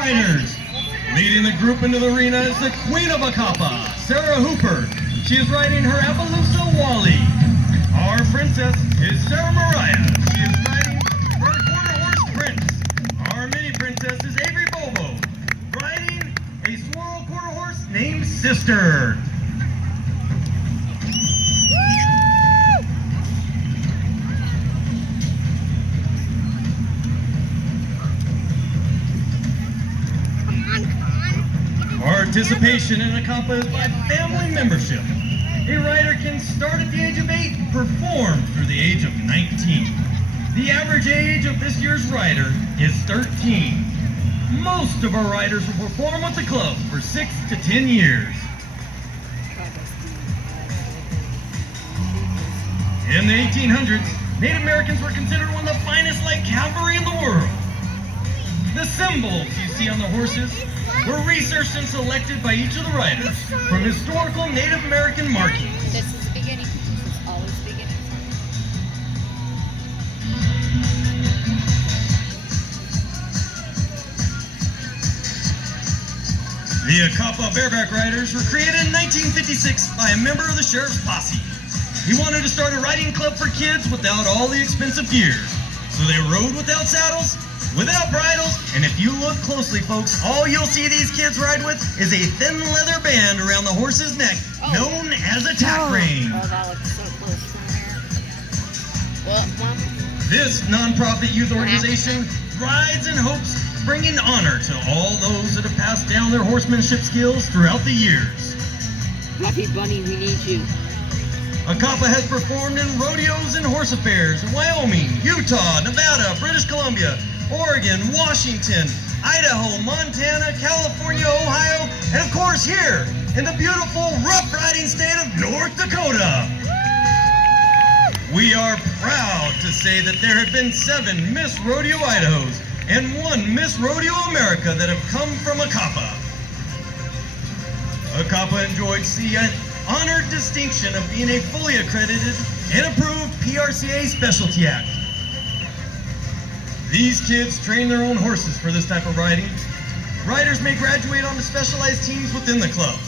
riders. Leading the group into the arena is the Queen of Ehcapa, Sarah Hooper. She is riding her Appaloosa Wally. Our princess is Sarah Mariah. She is riding her quarter horse Prince. Our mini princess is Avery Bobo, riding a swirl quarter horse named Sister. Participation in Ehcapa is by family membership. A rider can start at the age of 8 and perform through the age of 19. The average age of this year's rider is 13. Most of our riders will perform with the club for 6 to 10 years. In the 1800s, Native Americans were considered one of the finest light cavalry in the world. The symbols you see on the horses were researched and selected by each of the riders from historical Native American markings. This is the beginning. This is always the beginning. The Ehcapa Bareback Riders were created in 1956 by a member of the sheriff's posse. He wanted to start a riding club for kids without all the expensive gear. So they rode without saddles, without bridles, and if you look closely, folks, all you'll see these kids ride with is a thin leather band around the horse's neck, known as a tack rein. Oh, that looks so close from here. What, Mom? This nonprofit youth organization rides in hopes of bringing honor to all those that have passed down their horsemanship skills throughout the years. Happy Bunny, we need you. Ehcapa has performed in rodeos and horse affairs in Wyoming, Utah, Nevada, British Columbia, Oregon, Washington, Idaho, Montana, California, Ohio, and of course here in the beautiful rough riding state of North Dakota. We are proud to say that there have been 7 Miss Rodeo Idahos and 1 Miss Rodeo America that have come from Ehcapa. Ehcapa enjoys the honored distinction of being a fully accredited and approved PRCA Specialty Act. These kids train their own horses for this type of riding. Riders may graduate onto specialized teams within the club.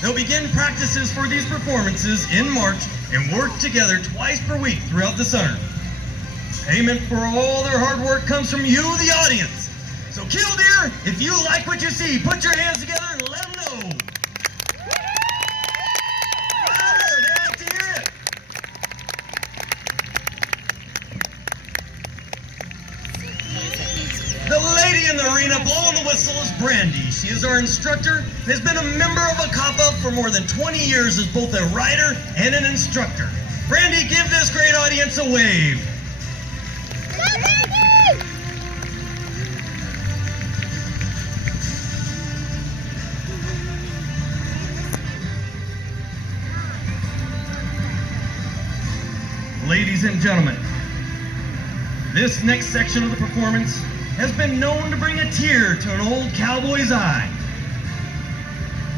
They'll begin practices for these performances in March and work together twice per week throughout the summer. Payment for all their hard work comes from you, the audience. So Killdeer, if you like what you see, put your hands together and let them know. Louder, they like to hear it. The lady in the arena blowing the whistle is Brandy. She is our instructor and has been a member of Ehcapa for more than 20 years as both a rider and an instructor. Brandy, give this great audience a wave. Ladies and gentlemen, this next section of the performance has been known to bring a tear to an old cowboy's eye.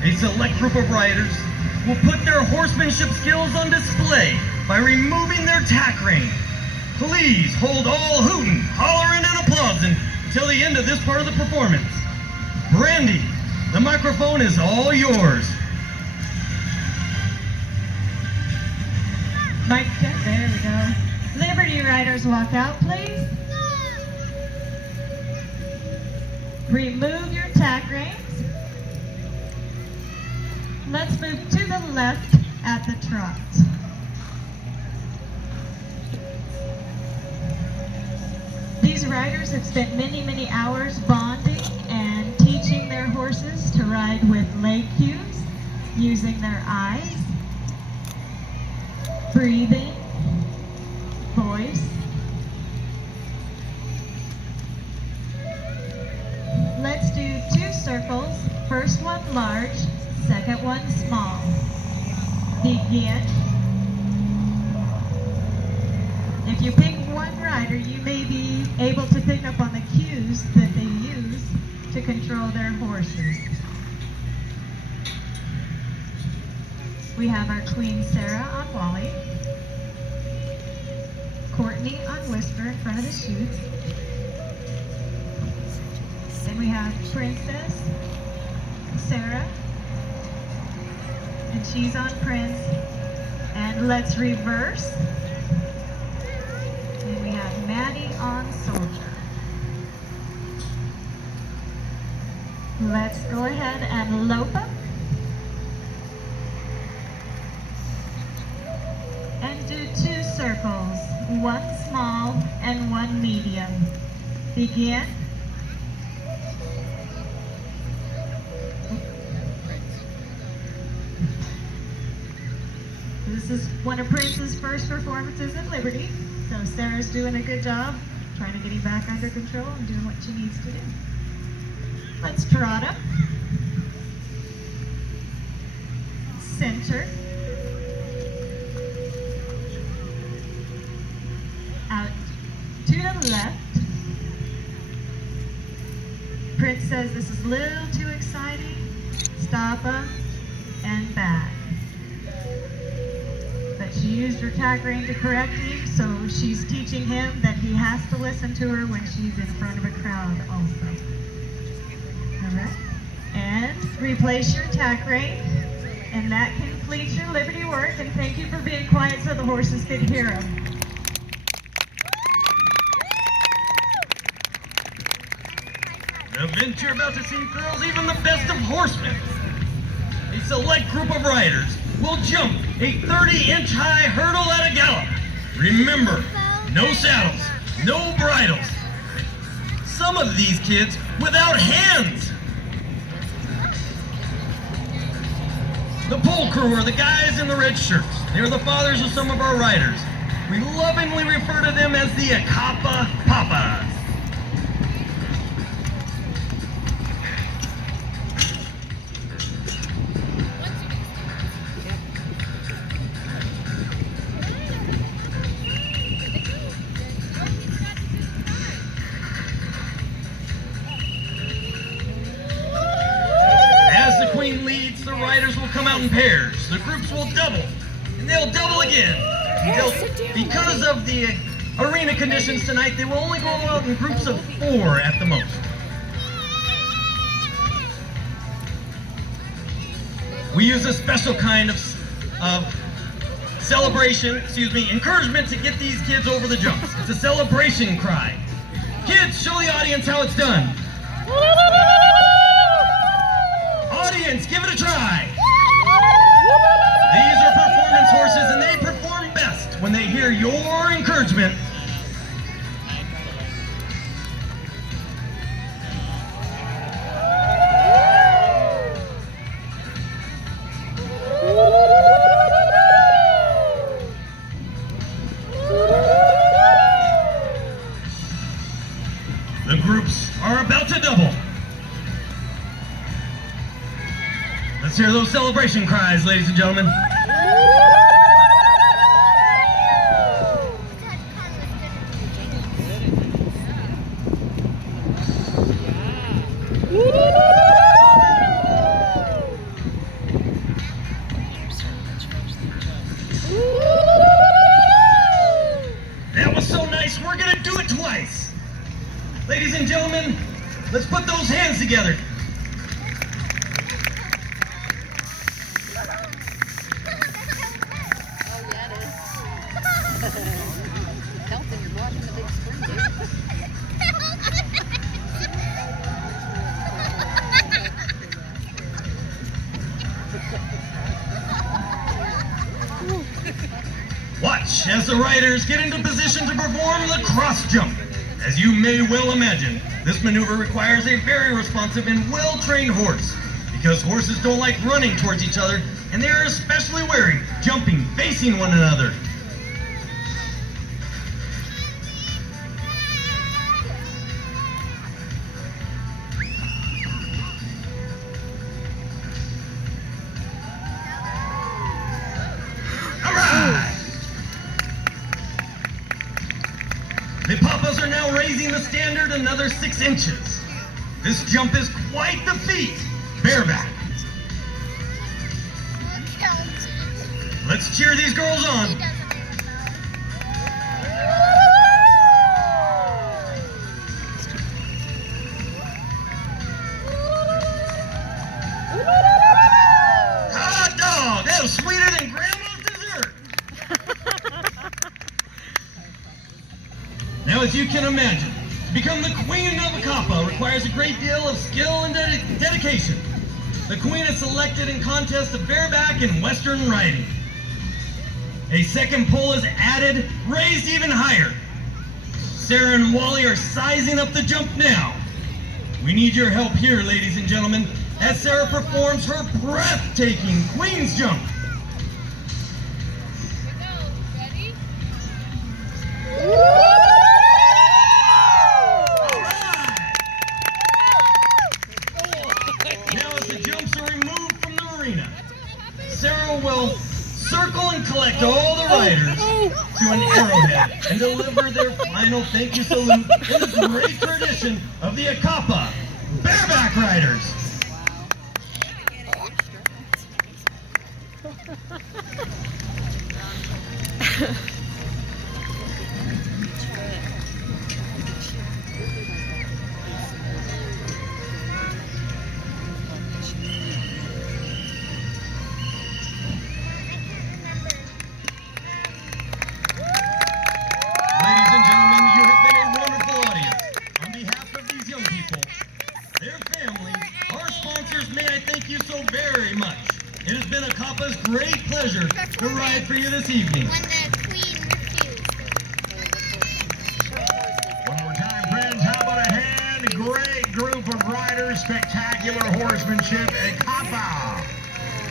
A select group of riders will put their horsemanship skills on display by removing their tack rein. Please hold all hooting, hollering, and applauding until the end of this part of the performance. Brandy, the microphone is all yours. Mic check, there we go. Liberty riders walk out, please. Remove your tack reins. Let's move to the left at the trot. These riders have spent many, many hours bonding and teaching their horses to ride with leg cues, using their eyes, breathing, voice. Let's do 2 circles. First one large, second one small. Begin. If you pick one rider, you may be able to pick up on the cues that they use to control their horses. We have our Queen Sarah on Wally, Courtney on Whisper in front of the chutes, and we have Princess, Sarah, and she's on Prince. And let's reverse. And we have Maddie on Soldier. Let's go ahead and lope up. And do 2 circles, 1 small and 1 medium. Begin. This is one of Prince's first performances at Liberty, so Sarah's doing a good job trying to get him back under control and doing what she needs to do. Let's trot him. Center. Out to the left. Prince says this is a little too exciting. Stop him and back. But she used her tag rein to correct him, so she's teaching him that he has to listen to her when she's in front of a crowd also. All right. And replace your tag rein. And that completes your Liberty work. And thank you for being quiet so the horses could hear him. The event you're about to see thrills even the best of horsemen. A select group of riders will jump a 30-inch high hurdle at a gallop. Remember, no saddles, no bridles. Some of these kids without hands. The pole crew are the guys in the red shirts. They're the fathers of some of our riders. We lovingly refer to them as the Ehcapa Papas. Leads, the riders will come out in pairs. The groups will double, and they'll double again. Because of the arena conditions tonight, they will only go out in groups of 4 at the most. We use a special kind of encouragement to get these kids over the jumps. It's a celebration cry. Kids, show the audience how it's done. Audience, give it a try. These are performance horses, and they perform best when they hear your encouragement. The groups are about to double. Let's hear those celebration cries, ladies and gentlemen. That was so nice, we're gonna do it twice. Ladies and gentlemen, let's put those hands together. Helping you watching the big screen, dude. Watch as the riders get into position to perform the cross jump. As you may well imagine, this maneuver requires a very responsive and well-trained horse, because horses don't like running towards each other, and they are especially wary, jumping, facing one another. The Papas are now raising the standard another 6 inches. This jump is quite the feat. Bareback. Let's cheer these girls on. you can imagine. To become the Queen of Ehcapa requires a great deal of skill and dedication. The Queen is selected in contests of bareback and western riding. A second pole is added, raised even higher. Sarah and Wally are sizing up the jump now. We need your help here, ladies and gentlemen, as Sarah performs her breathtaking Queen's Jump. Ready? Now as the jumps are removed from the arena, Sarah will circle and collect all the riders to an arrowhead and deliver their final thank you salute in the great tradition of the Ehcapa Bareback Riders. Ladies and gentlemen, you have been a wonderful audience. On behalf of these young people, their families, our sponsors, may I thank you so very much. It has been Ehcapa's great pleasure to ride for you this evening. When the queen refused. One more time, friends, how about a hand? Great group of riders, spectacular horsemanship, Ehcapa.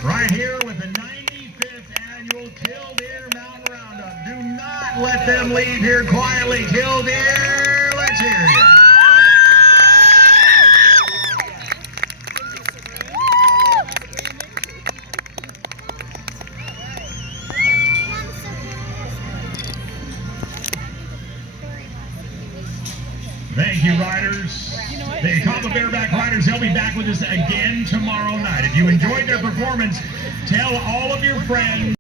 Right here with the 95th annual Killdeer Mountain Roundup. Do not let them leave here quietly. Killdeer, let's hear you. Thank you, riders. The Ehcapa Bareback Riders, they'll be back with us again tomorrow night. If you enjoyed their performance, tell all of your friends.